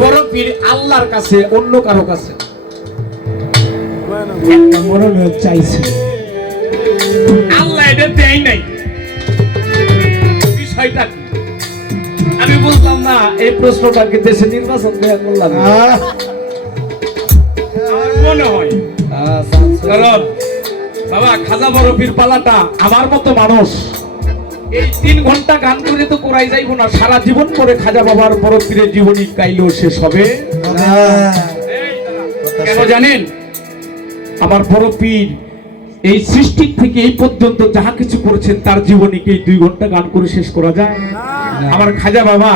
বড় পীর আল্লাহর কাছে অন্য কারো কাছে একটা বড় লোক চাইছে, আল্লাহ এটা দেয় নাই। বিষয়টা কি আমি বুঝলাম না। এই প্রশ্নটাকে দেশে নির্বাচন দেওয়া করলাম মনে হয়, কারণ বাবা খাজা বড় পীর পালাটা আমার মতো মানুষ এই 3 ঘন্টা গান করে তো করাই যাইব না। সারা জীবন করে খাজা বাবার বড় পীরের জীবনী গাইলেও শেষ হবে না। কেন জানেন? আমার বড় পীর এই সৃষ্টি থেকে এই পর্যন্ত যাহা কিছু করেছেন তার জীবনীকে 2 ঘন্টা গান করে শেষ করা যায়? আমার খাজা বাবা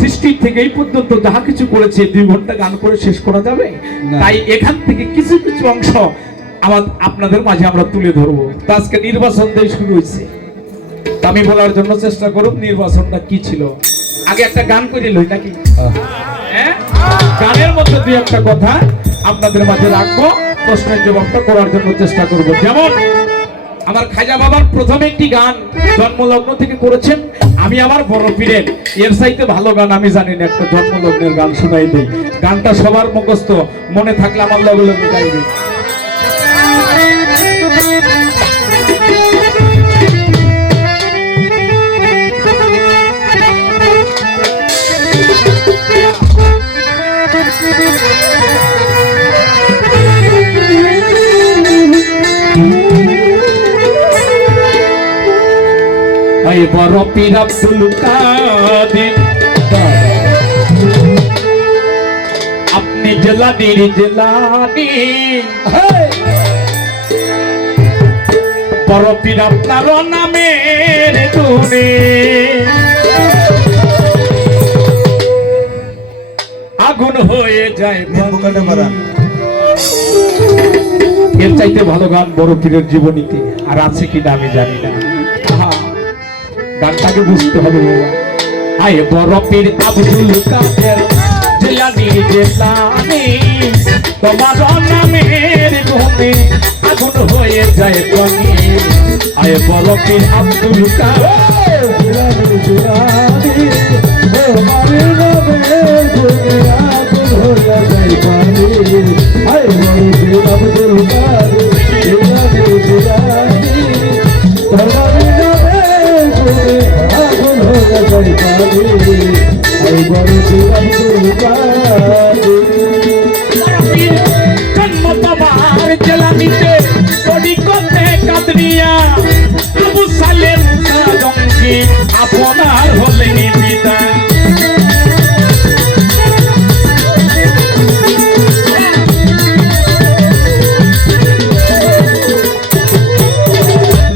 সৃষ্টি থেকে এই পর্যন্ত যাহা কিছু করেছে 2 ঘন্টা গান করে শেষ করা যাবে? তাই এখান থেকে কিছু কিছু অংশ আপনাদের মাঝে আমরা তুলে ধরবো। তো আজকে নির্বাচন দিয়ে শুরু হয়েছে, আমি বলার জন্য চেষ্টা করব নির্বাচনটা কি ছিল। আগে একটা গান করে লই নাকি? হ্যাঁ, গানের মধ্যে 2-1টা কথা আপনাদের মাঝে রাখবো, প্রশ্নের জবাবটা করার জন্য চেষ্টা করব। যেমন আমার খাজা বাবার প্রথম একটি গান জন্মলগ্ন থেকে করেছেন, আমি আমার বড় পীরের এর চাইতে ভালো গান আমি জানি না। একটা জন্মলগ্নের গান শোনাই দেই, গানটা সবার মুখস্থ, মনে থাকলে আমার লগে লগে গাইবে। বড় পীর আব্দুল কাদের আপনি জেলানির জেলানি, বড় পীর আপনার নামের গুণে আগুন হয়ে যায়। এর চাইতে ভালো গান বড় পীরের জীবনীতে আর আছে কিনা আমি জানি না। গানটাকে বুঝতে হবে। আয় বড় পীর আব্দুল কাদের জেলানি জেলানি, তোমার নামের গুণে আগুন হয়ে যায় পানি। আয় বড় পীর আব্দুল কাদের জেলানি জেলানি, তোমার নামের গুণে আগুন হয়ে যায় পানি। আয় বড় পীর আব্দুল কাদের জেলানি জেলানি, তোমার জেলানিতে কাদরিয়া আবু সালেম জঙ্গি আপনার হলেন পিতা।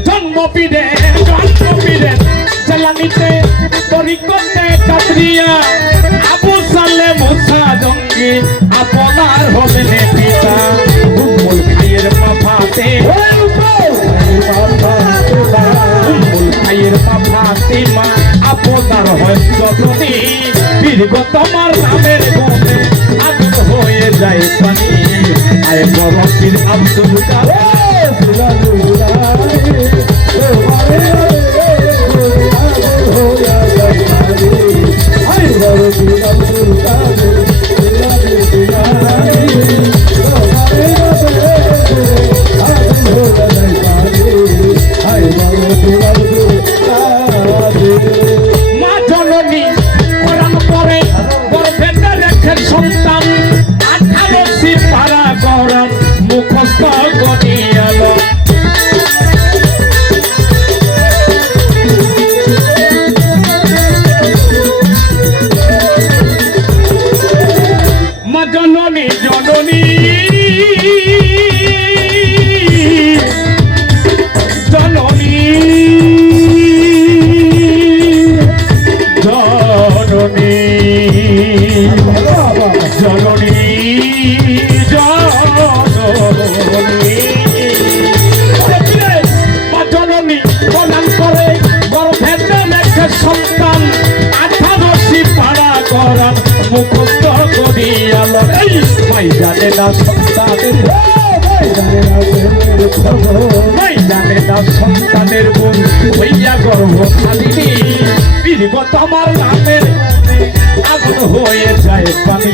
জন্মপীরের জেলানিতে তরিকতে কাদরিয়া আবু সালেম জঙ্গি আপনার হলেন পিতা। উম্মুল খায়ের ফাতিমা আপনার হয় যতনি, বীরগ তোমার নামের গুণে আগুন হয়ে যায় পানি। আয় বড় পীর আব্দুল কাদের জেলানি জেলানি, আয় বড় পীর আব্দুল কাদের জেলানি জেলানি, মা জননী কোরআন পড়ে গর্ভে রেখে সন্তান 18 পারা কোরআন মুখস্থ করিয়াল। মা জননী জননী জননী জননী জননী জননী প্রদান করে গর্ভে রেখে সন্তান 18 পারা করান মুখস্থ করিয়াল। এই মাই জানে না সন্তানের, মাই জানে না সন্তানের গুণ হইয়া গর্ভ খালিনি, বীরগ তোমার নামের আগুন হয়ে যায় পানি।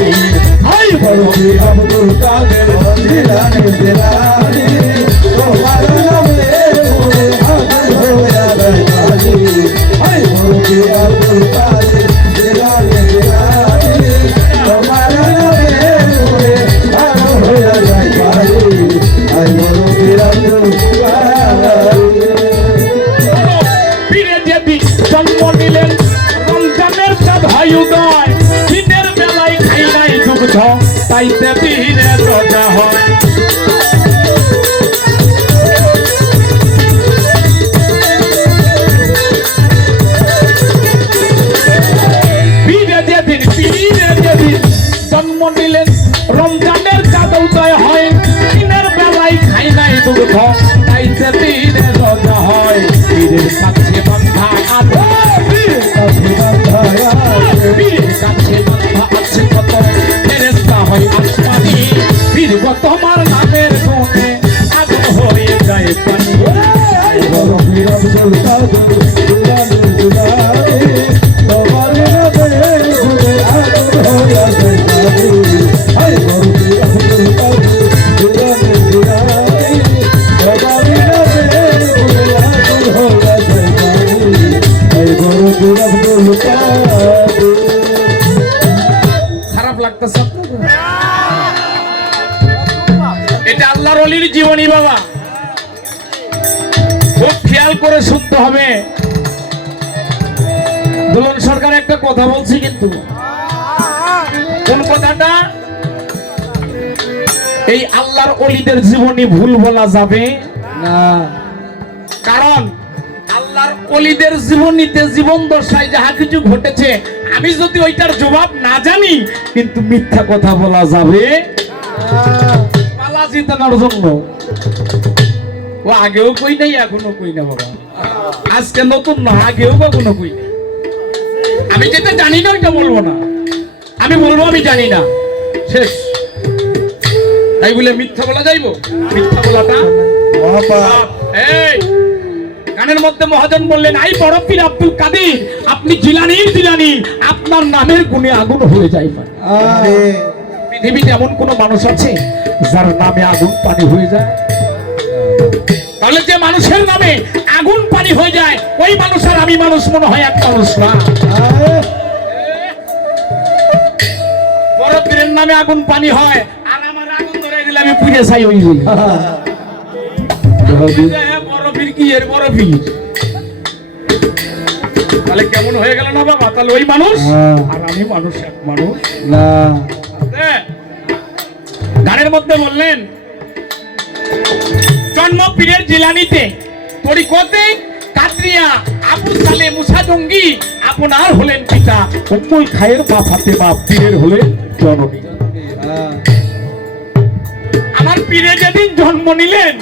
উদয় দিনের বেলায় খাই নাই দুগ্ধ তাইতে পীরে রোজা হয় পীরে যেদিন জন্ম নিলেন রমজানের চাঁদ উদয় হয় দিনের বেলায় খাই নাই দুগ্ধ তাইতে পীরে রোজা হয় পীরের কাছে বান্ধা আছে পীরের কাছে বান্ধা আছে কত ফেরেশতা হয় আসমানি পীর গো তোমার নামের গুণে আগুন হয়ে যায় পানি বড় পীর আব্দুল কাদের জিলানী জিলানী তোমার নামের গুণে আগুন হয়ে যায় পানি হায় বড় পীর আব্দুল কাদের জিলানী জিলানী তোমার নামের গুণে আগুন হয়ে যায় পানি হায় বড় পীর আব্দুল কাদের। খারাপ লাগতেছে এটা আল্লাহর ওলির জীবনী বাবা খুব খেয়াল করে শুনতে হবে দুলন সরকার একটা কথা বলছি কিন্তু কোন কথাটা এই আল্লাহর ওলিদের জীবনী ভুল বলা যাবে না কারণ আল্লাহর ওলিদের জীবনীতে জীবন দশায় যাহা কিছু ঘটেছে আমি যদি ওইটার জবাব না জানি কিন্তু মিথ্যা কথা বলা যাবে পালা জিতানোর জন্য ও আগেও কই নাই এখনো কই না বাবা আজকে নতুন না আগেও কখনো কই না আমি যেটা জানি না ওইটা বলবো না আমি বলবো আমি জানি না শেষ তাই বলে মিথ্যা বলা যাইবো মিথ্যা বলাটা মহাপাপ এই গানের মধ্যে মহাজন বললেন আই বড় পীর আব্দুল কাদের আপনি জিলানি আপনার নামের গুণে আগুন হয়ে যায় আরে পৃথিবীতে এমন কোন মানুষ আছে যার নামে আগুন পানি হয়ে যায় তাহলে যে মানুষের নামে আগুন পানি হয়ে যায় ওই মানুষ আর আমি মানুষ মনে হয় এক মানুষ না আরে বড় পীরের নামে আগুন পানি হয় আর আমার আগুন ধরে দিলে আমি পুড়ে ছাই হয়ে যাই বড় পীর কি এর বড় পীর তাহলে কেমন হয়ে গেল না বাবা তাহলে ওই মানুষ আর আমি মানুষ এক মানুষ না গানের মধ্যে বললেন জন্ম পীরের জিলানিতে তরিকতে কাদরিয়া আবু সালে মুসা জঙ্গি আপনার হলেন পিতা উম্মুল খায়ের বাপ হাতে বাপ পীরের হলেন জননী আমার পীরে যেদিন জন্ম নিলেন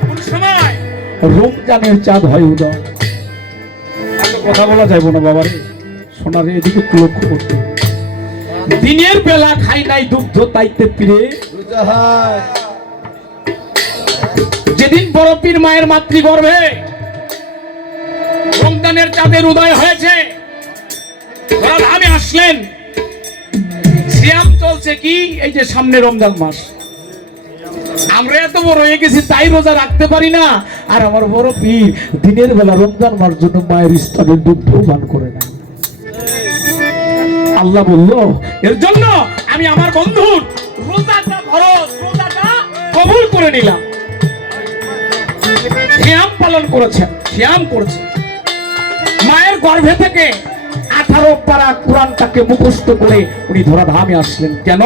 কোন সময় রমজানের চাঁদ হয় উদয় কথা বলা যাইবো না বাবারে সোনারে এদিকে লক্ষ্য করতে দিনের বেলা খাই নাই দুগ্ধ তাইতে পীরে দুজাহান যেদিন বড় পীর মায়ের মাতৃগর্ভে রমজানের চাঁদের উদয় হয়েছে আমি আসলেন সিয়াম চলছে কি এই যে সামনে রমজান মাস আমরা এত বড় হয়ে গেছি তাই রোজা রাখতে পারি না আর আমার বড় পীর দিনের বেলা রমজান মাস জন্য মায়ের স্তনের দুগ্ধ পান করে না আল্লাহ বলল এর জন্য আমি আমার বন্ধুর রোজাটা ফরজ রোজাটা কবুল করে নিলাম সিয়াম পালন করেছে সিয়াম করছে মায়ের গর্ভে থেকে 18 পারা কোরআনটাকে মুখস্থ করে উনি ধরাধামে আসলেন কেন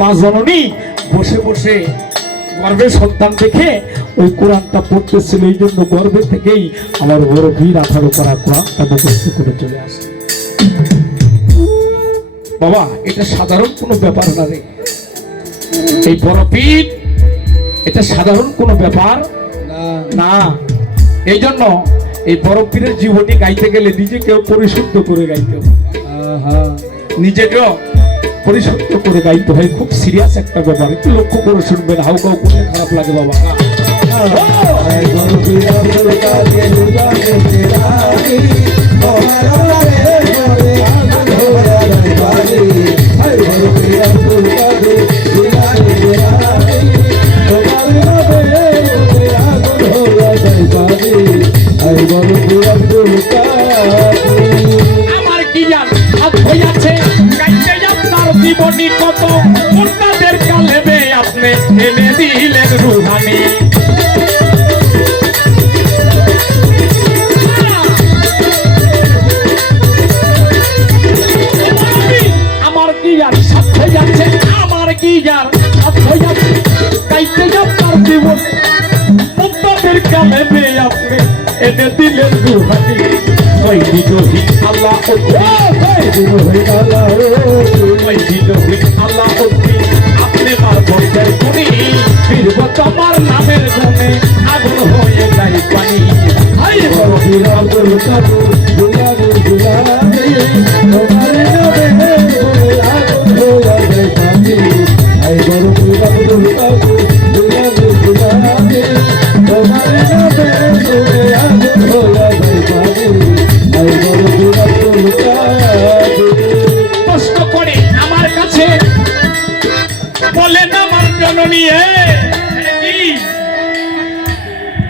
মা জননী বসে বসে গর্ভে সন্তান দেখে ওই কোরআনটা পড়তেছিল এই জন্য গর্ভে থেকেই আমার বড় পীর 18 পারা কোরআনটা মুখস্থ করে চলে আসে বাবা এটা সাধারণ কোনো ব্যাপার না রে এই বড় পীর এটা সাধারণ কোনো ব্যাপার না এই জন্য এই বড় পীরের জীবনী গাইতে গেলে নিজেকেও পরিশুদ্ধ করে গাইতে হবে নিজেকেও পরিশুদ্ধ করে গাইতে হয় খুব সিরিয়াস একটা ব্যাপার একটু লক্ষ্য করে শুনবেন হাউ কাউ করলে খারাপ লাগে বাবা আমার কি জান হাত হইয়াছে গাইতে আপনার জীবনী কত মুন্নাদের কালেবে আপনি এনে দিলেন রুহানি কালেমে আপনি এনে দিলেন রুহানি ওই বিজয়ী আল্লাহ আল্লাহ আপনি মার বন্ধের গুণী ফিরব তোমার নামের গুণে আগুন হয়ে যায় পানি হাই বরফির আব্দুল কাদের জিলানী জিলানী তোমার নামে বলে আগুন হয়ে যায় পানি আই বরফির আব্দুল কাদের জিলানী জিলানী তোমার নামে বলে আগুন হয়ে যায় পানি আই বরফির আব্দুল কাদের প্রশ্ন করে আমার কাছে বলেন আমার জননী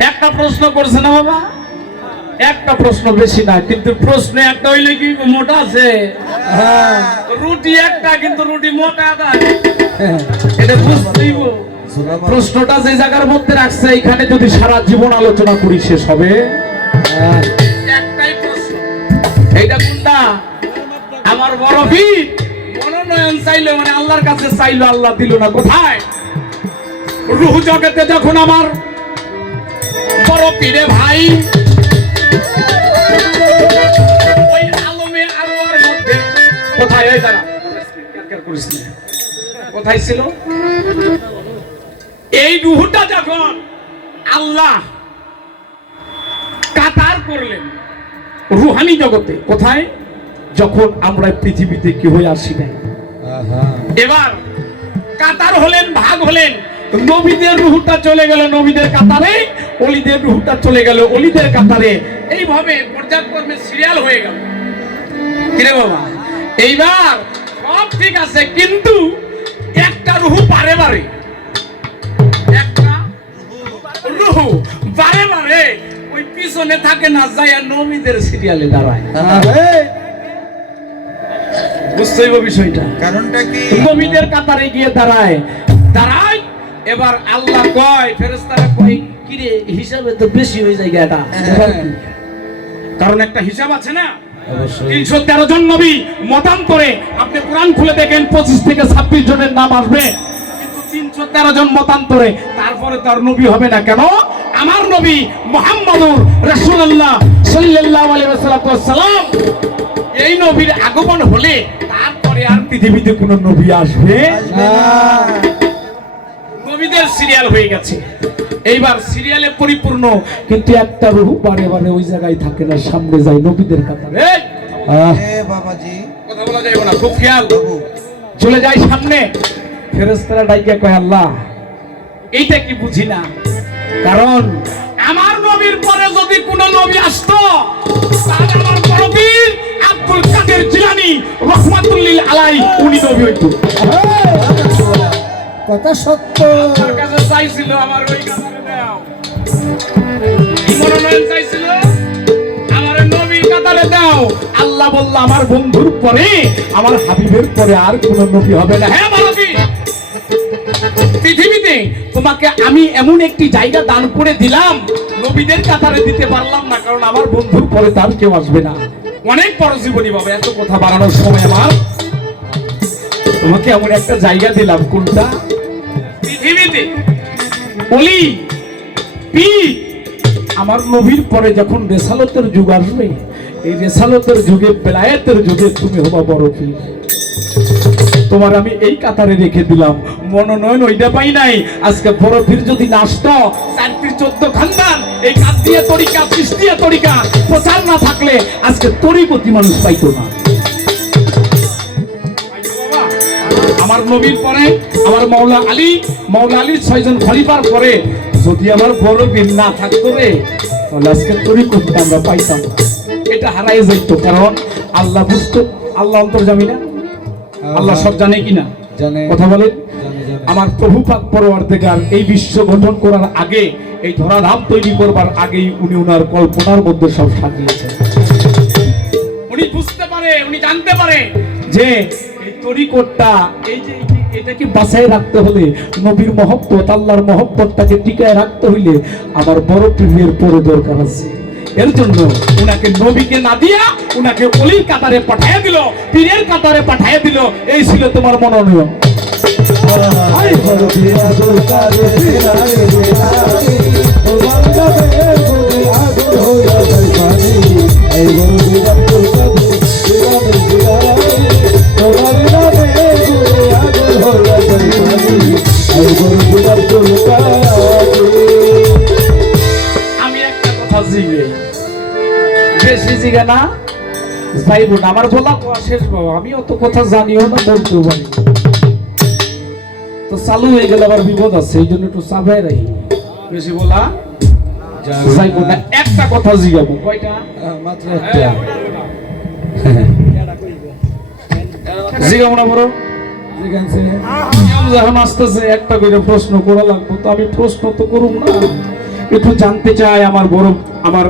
একটা প্রশ্ন করছে না বাবা একটা প্রশ্ন বেশি না কিন্তু প্রশ্ন একটা হইলে কি মোটা আছে রুটি একটা কিন্তু রুটি মোটা এটা বুঝতেই প্রশ্নটা যে জায়গার মধ্যে রাখছে এখানে যদি সারা জীবন আলোচনা করি শেষ হবে একটাই প্রশ্ন এইটা কোনটা আমার বড় বীর মনোনয়ন চাইলো মানে আল্লাহর কাছে চাইলো আল্লাহ দিল না কোথায় রূহ জগতে যখন আমার বড় পীরে ভাই ওই আলমে আরওয়ার মধ্যে কোথায় এই দাঁড়া কোথায় ছিল এই রূহটা যখন আল্লাহ কাতার করলেন রুহানি জগতে কোথায় যখন আমরা পৃথিবীতে কেউ আসি নাই এবার কাতার হলেন ভাগ হলেন নবীদের রূহটা চলে গেল নবীদের কাতারে ওলিদের রূহটা চলে গেল ওলিদের কাতারে এইভাবে পর্যায়ক্রমে সিরিয়াল হয়ে গেল কিরে বাবা এইবার সব ঠিক আছে কিন্তু একটা রূহ বারে বারে একটা রূহ বারে বারে ওই পিছনে থাকে না যায় নবীদের সিরিয়ালে দাঁড়ায় বুঝতে হবে বিষয়টা কারণটা কি নবীদের কাতারে গিয়ে দাঁড়ায় এবার আল্লাহ কয় ফেরেশতারা কয় কিরে হিসাবে তো বেশি হয়ে যায় এটা কারণ একটা হিসাব আছে না 313 জন নবী মতান্তরে আপনি কোরআন খুলে দেখেন 25 থেকে 26 জনের নাম আসবে কিন্তু 313 জন মতান্তরে তারপরে তার নবী হবে না কেন আমার নবী মুহাম্মদুর রাসূলুল্লাহ সাল্লাল্লাহু আলাইহি ওয়াসাল্লাম এই নবীর আগমন হলে তারপরে আর পৃথিবীতে কোন নবী আসবে না নবীদের সিরিয়াল হয়ে গেছে এইবার সিরিয়ালে পরিপূর্ণ কিন্তু একটা রূহ বারে বারে ওই জায়গায় থাকে না সামনে যায় নবীদের কাতারে বাবাজি কথা বলা যাবে না খুব খেয়াল চলে যায় সামনে ফেরেশতারা ডাইকে কয় আল্লাহ এইটা কি বুঝি না কারণ আমার নবীর পরে যদি কোন নবী আসতো তাহলে আমার বড় পীর আব্দুল কাদের জিলানী রাহমাতুল্লিল আলাইহি উনি নবী হইতো কথা সত্য আমার কাছে চাইছিল আমার ওই কাতারে দাও কি মনোনয়ন চাইছিল আমার নবীর কাতারে দাও আল্লাহ বলল আমার বন্ধুর পরে আমার হাবিবের পরে আর কোন নবী হবে না হ্যাঁ মানবী পৃথিবীতে তোমাকে আমি এমন একটি জায়গা দান করে দিলাম নবীদের কাতারে দিতে পারলাম না কারণ আমার বন্ধুর পরে তার কেউ আসবে না অনেক বড় জীবনী বাবা এত কথা বাড়ানোর সময় আমার তোমাকে এমন একটা জায়গা দিলাম কোনটা পৃথিবীতে ওলি পীর আমার নবীর পরে যখন রেসালতের যুগ আসবে এই রেসালতের যুগে বেলায়েতের যুগে তুমি হবা বড় পীর তোমার আমি এই কাতারে রেখে দিলাম মনোনয়ন ওইটা পাই নাই আজকে বড় পীর যদি নাচতো 4-14 খানদান এই কাদিয়া তরিকা চিশতিয়া তরিকা প্রচার না থাকলে আজকে তরিকতি মানুষ পাইতো না আমার নবীর পরে আমার মাওলা আলীর 6 জন খলিফার পরে যদি আমার বড় পীর না থাকতো রে তাহলে আজকে তরিকত আমরা পাইতাম এটা হারাই যাইতো কারণ আল্লাহ বুঝতো আল্লাহ অন্তর্যামী না আল্লাহ সব জানে কিনা জানে কথা বলেন জানে আমার প্রভু পাক পরওয়ারদিগার এই বিশ্ব গঠন করার আগে এই ধরাধাম তৈরি করবার আগেই উনি ওনার কল্পনার মধ্যে সব সাজিয়েছেন উনি বুঝতে পারে উনি জানতে পারে যে এই তরিকতটা এই যে এটাকে বাঁচায় রাখতে হলে নবীর মহব্বত আল্লাহর মহব্বতটাকে টিকায় রাখতে হইলে আমার বড় পীরের পরে দরকার আছে এর জন্য উনাকে নবীকে না দিয়া উনাকে ওলির কাতারে পাঠিয়ে দিল পীরের কাতারে পাঠিয়ে দিল এই ছিল তোমার মনোনয়ন আই বড় পীর আব্দুল কাদের জিলানী জিলানী তোমার নামে যদি আগুন হইয়া যায় পানি এই বরফির আব্দুল কাদের জিলানী জিলানী তোমার নামে যদি আগুন হইয়া যায় পানি এই বরফির আব্দুল কাদের। আমি একটা কথা জিগে বেশি জিগে না যাইব না, আমার বলা তো শেষ বাবা, আমি অত কথা জানিও না, বলতেও পারি না। তো চালু হয়ে গেলে আবার বিপদ আছে, এই জন্য একটু চাপাই রাখি, বেশি বলা যাইব না। একটা কথা জিগাবো, কয়টা? মাত্র একটা জিগাবো না বড়? যেখানে নিয়ম যখন আসতেছে একটা করে প্রশ্ন করা লাগবে, তো আমি প্রশ্ন তো করুম না, একটু জানতে চাই আমার বড় আমার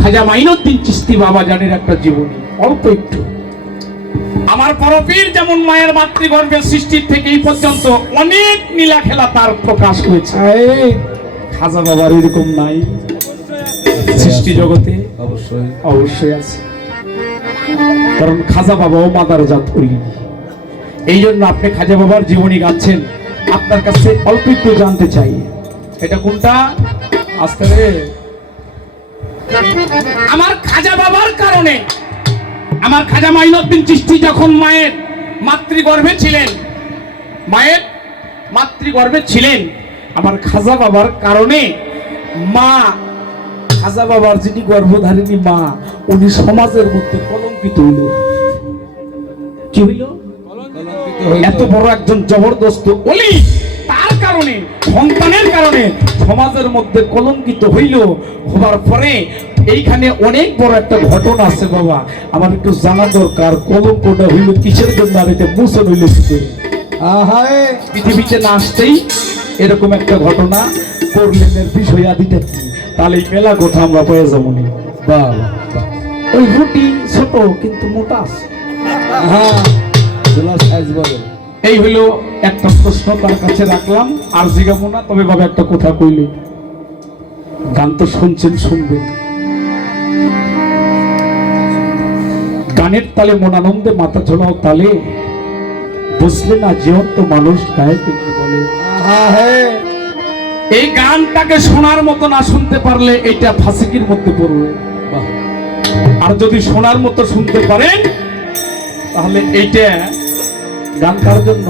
খাজা মাইনুদ্দিন চিশতি বাবা জানের একটা জীবনী, অল্প একটু। আমার বড় পীর যেমন মায়ের মাতৃগর্ভের সৃষ্টির থেকে এই পর্যন্ত অনেক নীলা খেলা তার প্রকাশ হয়েছে, খাজা বাবার এরকম নাই সৃষ্টি জগতে? অবশ্যই অবশ্যই আছে, কারণ খাজা বাবাও মাদার জাত করি। এই জন্য আপনি খাজা বাবার জীবনী গাচ্ছেন, আপনার কাছে অল্প একটু জানতে চাই। এটা কোনটা? আসতে রে। আমার খাজা বাবার কারণে আমার খাজা মাইনুদ্দিন চিশতি যখন মায়ের মাতৃগর্ভে ছিলেন, মায়ের মাতৃগর্ভে ছিলেন, আমার খাজা বাবার কারণে মা, খাজা বাবার যিনি গর্ভধারিণী মা, উনি সমাজের মধ্যে কলঙ্কিত হইল। কি হইল? এত বড় একজন জবরদস্ত ওলি, তার কারণে, সন্তানের কারণে সমাজের মধ্যে কলঙ্কিত হইল। হবার পরে এইখানে অনেক বড় একটা ঘটনা আছে বাবা, আমার একটু জানা দরকার, কলঙ্কটা হইল কিসের জন্য, আর এটা মুছে হইল কি করে? আহারে পৃথিবীতে না আসতেই এরকম একটা ঘটনা করলেন, এর বিষয় আদিটা কি? তাহলে এই মেলা কথা আমরা পেয়ে যাবো নি। বাহ ওই রুটি ছোট কিন্তু মোটা আছে। হ্যাঁ সাইজ বলো। এই হইলো একটা প্রশ্ন তার কাছে রাখলাম, আর জিগাবো না। তবে বাবা একটা কথা কইলে, গান তো শুনছেন, শুনবেন, গানের তালে মনানন্দে মাথা ঝোলাও তালে, বুঝলে না জীবন্ত মানুষ গায়ে পেতে বলে। এই গানটাকে শোনার মতো না শুনতে পারলে এটা ফাঁসিকির মধ্যে পড়বে, আর যদি শোনার মতো শুনতে পারেন তাহলে এইটা গান কার জন্য?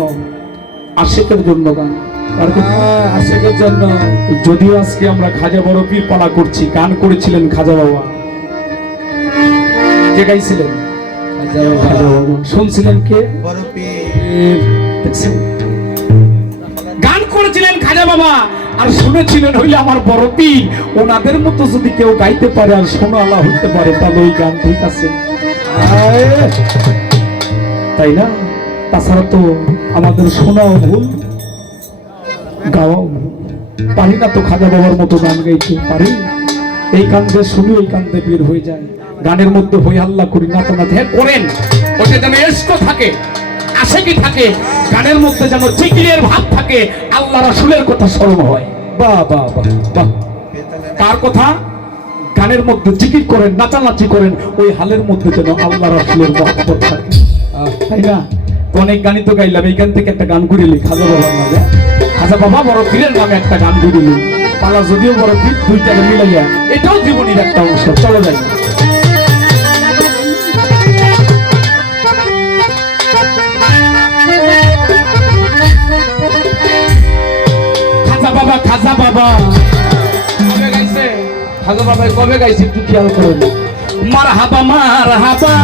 আশিকের জন্য গান, আশিকের জন্য। যদিও আজকে আমরা খাজা বড় পীর পালা করছি, গান করেছিলেন খাজা বাবা। কে গাইছিলেন? খাজা বাবা। শুনছিলেন কে? বড় পীর। দেখছেন? গান করেছিলেন খাজা বাবা, আর শুনেছিলেন হইলে আমার বড় পীর। ওনাদের মতো যদি কেউ গাইতে পারে আর শোনালা হইতে পারে, তাহলে ওই গান ঠিক আছে, তাই না? তাছাড়া তো আমাদের শোনাও ভুল, গাওয়াও ভুল। পারি না তো খাজা বাবার মতো গান গাইতে পারি, এই কান্দে শুনি ওই কান্দে বের হয়ে যায়। গানের মধ্যে হই হাল্লা করি, নাচানাচি হ্যাঁ করেন, ওটা যেন এস্ক থাকে, আশেকি থাকে, গানের মধ্যে যেন জিকিরের ভাব থাকে, আল্লাহ রাসূলের কথা স্মরণ হয়। বাহ বাহ বাহ বাহ। তার কথা গানের মধ্যে জিকির করেন, নাচানাচি করেন, ওই হালের মধ্যে যেন আল্লাহ রাসূলের মহব্বত থাকে, তাই না? অনেক গানই তো গাইলাম, এইখান থেকে একটা গান করিলি খাজা বাবার নামে, খাজা বাবা বড় পীরের নামে একটা গান করিলি পালা, যদিও বড় পীর দুইটাকে মিলাইয়া, এটাও জীবনের একটা অংশ। চলো যাই। খাজা বাবা, খাজা বাবা কবে গাইছে? খাজা বাবা কবে গাইছে একটু খেয়াল করুন। মারহাবা মারহাবা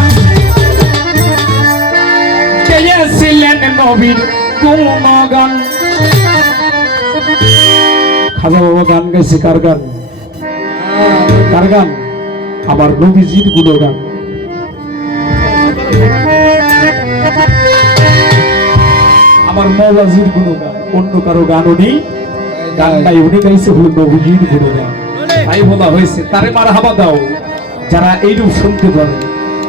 গেয়েছিলেন নবীর গুণগান। খাজা বাবা গান গাইছে, কার গান? কার গান? আমার নবীজির গুণগান। আমার মওলাজির গুণগান, অন্য কারো গান উনি গান নাই, উনি গাইছে হলো নবীজির গুণগান। তাই বলা হয়েছে তারে মারহাবা দাও যারা এইরূপ শুনতে পারে।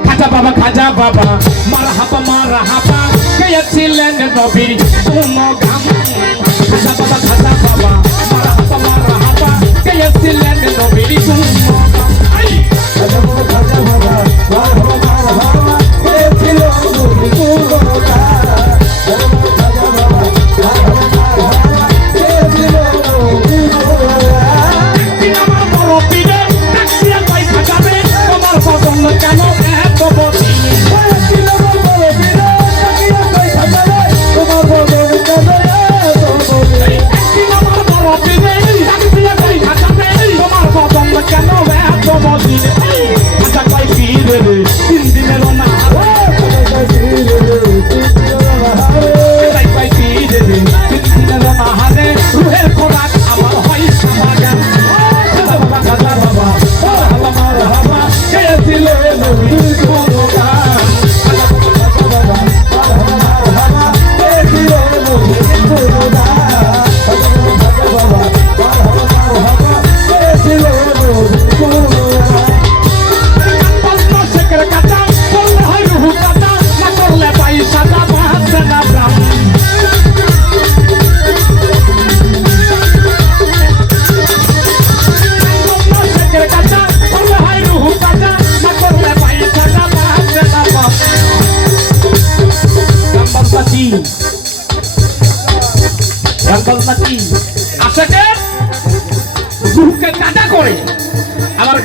খাজা বাবা, খাজা বাবা মারহাবা মারহাবা গেয়েছিলেন নবীর গুণগান। খাজা বাবা, খাজা বাবা মারহাবা মারহাবা গেয়েছিলেন নবীর গুণগান। খাজা বাবা, খাজা বাবা মারহাবা মারহাবা গেয়েছিলেন নবীর গুণগান। খাজা বাবা, খাজা বাবা মারহাবা মারহাবা গেয়েছিলেন নবীর গুণগান।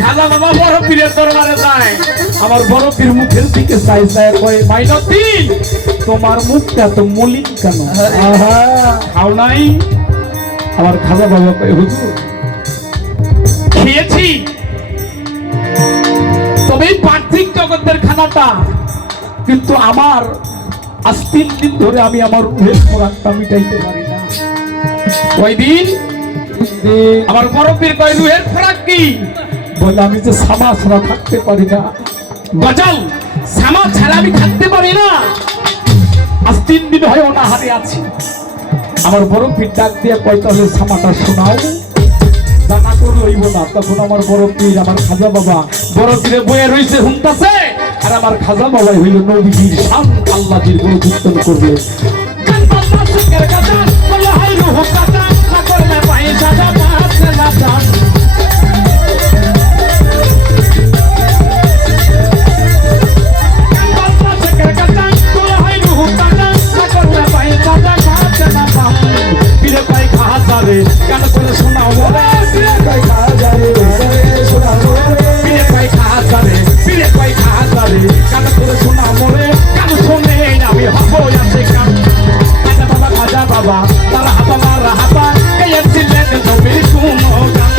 খাজা বাবা বড় পীরের দরবারে যায়, আমার বড় পীর মুখের দিকে চাই চাই কয় মাইনতি তোমার মুখটা তো মলিন কেন? আহা খাও নাই? আমার খাজা বাবা কয় হুজুর খেয়েছি, তবে এই পার্থিব জগতের খানাটা কিন্তু আমার আজ 3 দিন ধরে আমি আমার রুহের খোরাকটা মিটাইতে পারি না। কয়দিন? আমার বড় পীর কয় রুহের খোরাক কি? বলে আমি যে সামা ছাড়া থাকতে পারি না। গজল সামা ছাড়া আমি থাকতে পারি না, আজ 3 দিন হয় অনাহারে আছি। আমার বড় পীর ডাক দিয়ে কয় তাহলে সামাটা শোনাও। জানা করে হইব না। তখন আমার বড় পীর আমার খাজা বাবা বড় পীরে বয়ে রয়েছে হুমতাছে, আর আমার খাজা বাবাই হইল নবীজির শান আল্লাহজির গুণ কীর্তন করবে। কেন করে শোনাও বলে পীরে কয় খাজারে, পীরে কয় খাজারে, কেন করে শোনাও বলে কেন শোনে আমি হব আছে কান। খাজা বাবা খাজা বাবা তারা হাবা মারা হাবা গেয়েছিলেন নবীর গুণগান।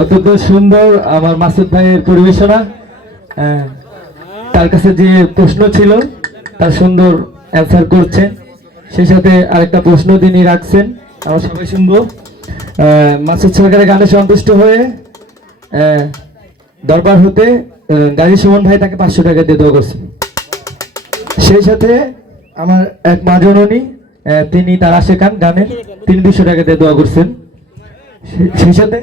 অত্যন্ত সুন্দর আমার মাসুদ ভাইয়ের পরিবেশনা। তার কাছে যে প্রশ্ন ছিল তার সুন্দর অ্যান্সার করছেন, সেই সাথে আরেকটা প্রশ্ন তিনি রাখছেন, আমরা সবাই শুনবো। মাসুদ সরকারের গানে সন্তুষ্ট হয়ে দরবার হতে গাজী সুমন ভাই তাকে 500 টাকা দিয়ে দোয়া করছেন। সেই সাথে আমার এক মা জননী তিনি তার আশেকান গানের তিনি 200 টাকা দিয়ে দোয়া করছেন। সেই সাথে